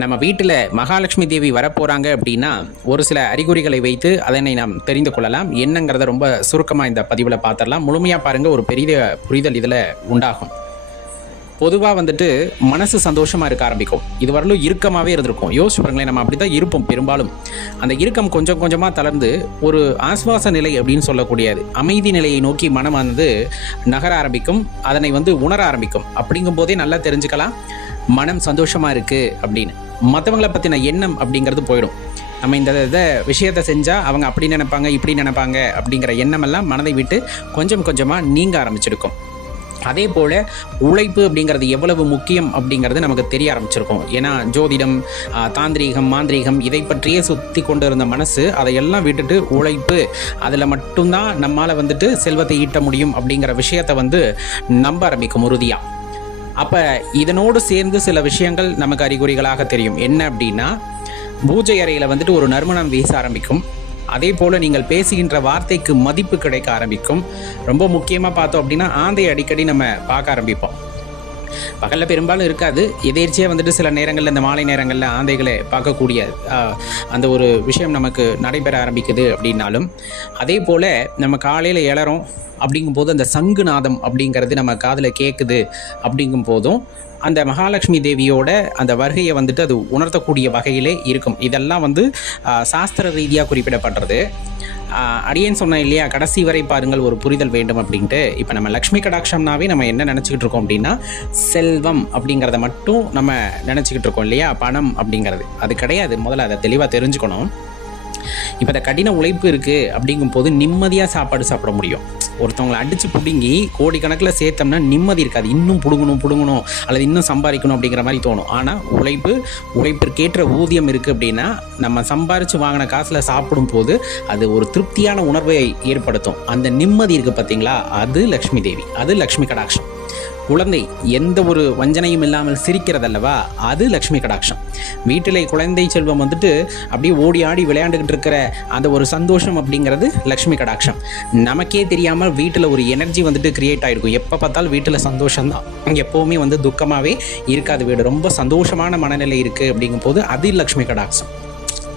நம்ம வீட்டில் மகாலட்சுமி தேவி வரப்போகிறாங்க அப்படின்னா ஒரு சில அறிகுறிகளை வைத்து அதனை நாம் தெரிந்து கொள்ளலாம். என்னங்கிறத ரொம்ப சுருக்கமாக இந்த பதிவில் பார்த்துடலாம் முழுமையாக பாருங்கள் ஒரு பெரிய புரிதல் இதில் உண்டாகும். பொதுவாக வந்துட்டு மனசு சந்தோஷமாக இருக்க ஆரம்பிக்கும். இது வரலும் இறுக்கமாகவே இருந்திருக்கும். யோசிச்சு பாருங்களேன் நம்ம அப்படி தான் இருப்போம் பெரும்பாலும். அந்த இறுக்கம் கொஞ்சம் கொஞ்சமாக தளர்ந்து ஒரு ஆஸ்வாச நிலை அப்படின்னு சொல்லக்கூடியது. அமைதி நிலையை நோக்கி மனம் வந்து நகர ஆரம்பிக்கும் அதனை வந்து உணர ஆரம்பிக்கும். அப்படிங்கும்போதே நல்லா தெரிஞ்சுக்கலாம். மனம் சந்தோஷமாக இருக்குது அப்படின்னு. மற்றவங்கள பற்றின எண்ணம் அப்படிங்கிறது போயிடும். நம்ம இந்த இதை விஷயத்தை செஞ்சால் அவங்க அப்படி நினைப்பாங்க இப்படி நினைப்பாங்க அப்படிங்கிற எண்ணமெல்லாம் மனதை விட்டு கொஞ்சம் கொஞ்சமாக நீங்க ஆரம்பிச்சிருக்கும். அதே போல் உழைப்பு அப்படிங்கிறது எவ்வளவு முக்கியம் அப்படிங்கிறது நமக்கு தெரிய ஆரம்பிச்சிருக்கும். ஏன்னா ஜோதிடம் தாந்திரீகம் மாந்திரீகம் இதை பற்றியே சுற்றி கொண்டு இருந்த மனசு அதையெல்லாம் விட்டுட்டு உழைப்பு அதில் மட்டும்தான் நம்மால் வந்துட்டு செல்வத்தை ஈட்ட முடியும் அப்படிங்கிற விஷயத்தை வந்து நம்ப ஆரம்பிக்கும் உறுதியாக அப்போ இதனோடு சேர்ந்து சில விஷயங்கள் நமக்கு அறிகுறிகளாக தெரியும். என்ன அப்படின்னா பூஜை அறையில் வந்துட்டு ஒரு நறுமணம் வீச ஆரம்பிக்கும். அதே போல் நீங்கள் பேசுகின்ற வார்த்தைக்கு மதிப்பு கிடைக்க ஆரம்பிக்கும். ரொம்ப முக்கியமாக பார்த்தோம் அப்படின்னா ஆந்தை அடிக்கடி நம்ம பார்க்க ஆரம்பிப்போம். பகலில் பெரும்பாலும் இருக்காது. எதேர்ச்சியாக வந்துட்டு சில நேரங்களில் இந்த மாலை நேரங்களில் ஆந்தைகளை பார்க்கக்கூடிய அந்த ஒரு விஷயம் நமக்கு நடைபெற ஆரம்பிக்குது அப்படின்னாலும் அதே போல் நம்ம காலையில் எழறோம் அப்படிங்கும்போது அந்த சங்குநாதம் அப்படிங்கிறது நம்ம காதில் கேட்குது அப்படிங்கும் போதும் அந்த மகாலட்சுமி தேவியோட அந்த வருகையை வந்துட்டு அது உணர்த்தக்கூடிய வகையிலே இருக்கும். இதெல்லாம் வந்து சாஸ்திர ரீதியாக குறிப்பிடப்படுறது. அடியேன் சொன்னேன் இல்லையா கடைசி வரை பாருங்கள் ஒரு புரிதல் வேண்டும் அப்படின்ட்டு. இப்போ நம்ம லக்ஷ்மி கடாட்சம்னாவே நம்ம என்ன நினச்சிக்கிட்டு இருக்கோம் அப்படின்னா செல்வம் அப்படிங்கிறத மட்டும் நம்ம நினச்சிக்கிட்டு இருக்கோம் இல்லையா பணம் அப்படிங்கிறது. அது கிடையாது. முதல்ல அதை தெளிவாக தெரிஞ்சுக்கணும். இப்போ இந்த கடின உழைப்பு இருக்குது அப்படிங்கும்போது நிம்மதியாக சாப்பாடு சாப்பிட முடியும். ஒருத்தவங்களை அடித்து பிடுங்கி கோடிக்கணக்கில் சேர்த்தோம்னா நிம்மதி இருக்காது. இன்னும் பிடுங்கணும் பிடுங்கணும் அல்லது இன்னும் சம்பாதிக்கணும் அப்படிங்கிற மாதிரி தோணும். ஆனால் உழைப்பு உழைப்பிற்கேற்ற ஊதியம் இருக்குது அப்படின்னா நம்ம சம்பாரித்து வாங்கின காசில் சாப்பிடும்போது அது ஒரு திருப்தியான உணர்வை ஏற்படுத்தும். அந்த நிம்மதி இருக்குது பார்த்தீங்களா அது லக்ஷ்மி தேவி. அது லக்ஷ்மி கடாட்சம். குழந்தை எந்த ஒரு வஞ்சனையும் இல்லாமல் சிரிக்கிறதல்லவா? அது லக்ஷ்மி கடாட்சம். வீட்டிலே குழந்தை செல்வம் வந்துட்டு அப்படியே ஓடி ஆடி விளையாண்டுக்கிட்டு இருக்கிற அந்த ஒரு சந்தோஷம் அப்படிங்கிறது லக்ஷ்மி கடாட்சம். நமக்கே தெரியாமல் வீட்டில் ஒரு எனர்ஜி வந்துட்டு கிரியேட் ஆகிருக்கும் எப்போ பார்த்தாலும் வீட்டில் சந்தோஷம்தான். எப்போவுமே வந்து துக்கமாகவே இருக்காது வீடு. ரொம்ப சந்தோஷமான மனநிலை இருக்குது அப்படிங்கும்போது அது லக்ஷ்மி கடாட்சம்.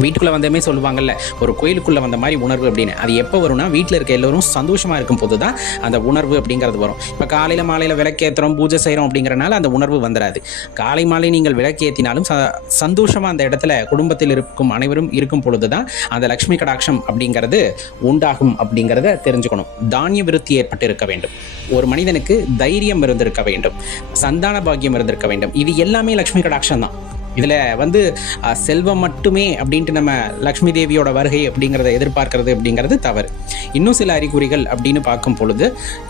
வீட்டுக்குள்ளே வந்தமே சொல்லுவாங்கல்ல ஒரு கோயிலுக்குள்ளே வந்த மாதிரி உணர்வு அப்படின்னு. அது எப்போ வரும்னா வீட்டில் இருக்க எல்லோரும் சந்தோஷமாக இருக்கும் போது தான் அந்த உணர்வு அப்படிங்கிறது வரும். இப்போ காலையில் மாலையில் விளக்கேற்றுறோம் பூஜை செய்கிறோம் அப்படிங்கிறனால அந்த உணர்வு வந்துடாது காலை மாலை நீங்கள் விளக்கேற்றினாலும் ச சந்தோஷமாக அந்த இடத்துல குடும்பத்தில் இருக்கும் அனைவரும் இருக்கும் பொழுது தான் அந்த லக்ஷ்மி கடாட்சம் அப்படிங்கிறது உண்டாகும் அப்படிங்கிறத தெரிஞ்சுக்கணும். தானிய விருத்தி ஏற்பட்டு இருக்க வேண்டும். ஒரு மனிதனுக்கு தைரியம் இருந்திருக்க வேண்டும். சந்தான பாக்கியம் இருந்திருக்க வேண்டும். இது எல்லாமே லக்ஷ்மி கடாட்சம் தான். இதில் வந்து செல்வம் மட்டுமே அப்படின்ட்டு நம்ம லக்ஷ்மி தேவியோட வருகை அப்படிங்கிறத எதிர்பார்க்கறது அப்படிங்கிறது தவறு. இன்னும் சில அறிகுறிகள் அப்படின்னு பார்க்கும் பொழுது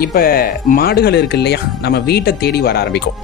இப்போ மாடுகள் இருக்கு இல்லையா? நம்ம வீட்டை தேடி வர ஆரம்பிக்கும்.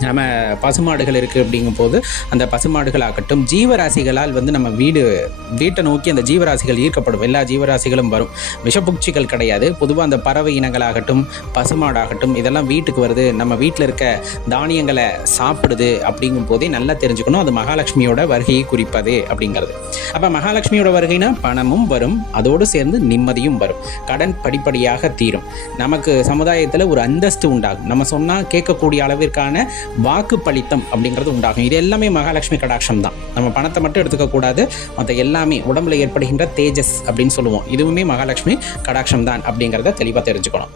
நம்ம பசுமாடுகள் இருக்குது அப்படிங்கும்போது அந்த பசுமாடுகள் ஆகட்டும் ஜீவராசிகளால் வந்து நம்ம வீடு வீட்டை நோக்கி அந்த ஜீவராசிகள் ஈர்க்கப்படும். எல்லா ஜீவராசிகளும் வரும். விஷபூச்சிகள் கிடையாது. பொதுவாக அந்த பறவை இனங்களாகட்டும் பசுமாடாகட்டும் இதெல்லாம் வீட்டுக்கு வருது. நம்ம வீட்டில் இருக்க தானியங்களை சாப்பிடுது அப்படிங்கும் போதே நல்லா தெரிஞ்சுக்கணும். அது மகாலட்சுமியோட வருகையை குறிப்பது அப்படிங்கிறது. அப்போ மகாலட்சுமியோட வருகைனா பணமும் வரும். அதோடு சேர்ந்து நிம்மதியும் வரும். கடன் படிப்படியாக தீரும். நமக்கு சமுதாயத்தில் ஒரு அந்தஸ்து உண்டாகும். நம்ம சொன்னால் கேட்கக்கூடிய அளவிற்கான வாக்கு பளித்தம் அப்படிங்கிறது உண்டாகும். இது எல்லாமே மகாலட்சுமி கடாட்சம் தான். நம்ம பணத்தை மட்டும் எடுத்துக்கக்கூடாது மற்ற எல்லாமே உடம்புல ஏற்படுகின்ற தேஜஸ் அப்படின்னு சொல்லுவோம். இதுவுமே மகாலட்சுமி கடாட்சம் தான் அப்படிங்கிறத தெளிவாக தெரிஞ்சுக்கணும்.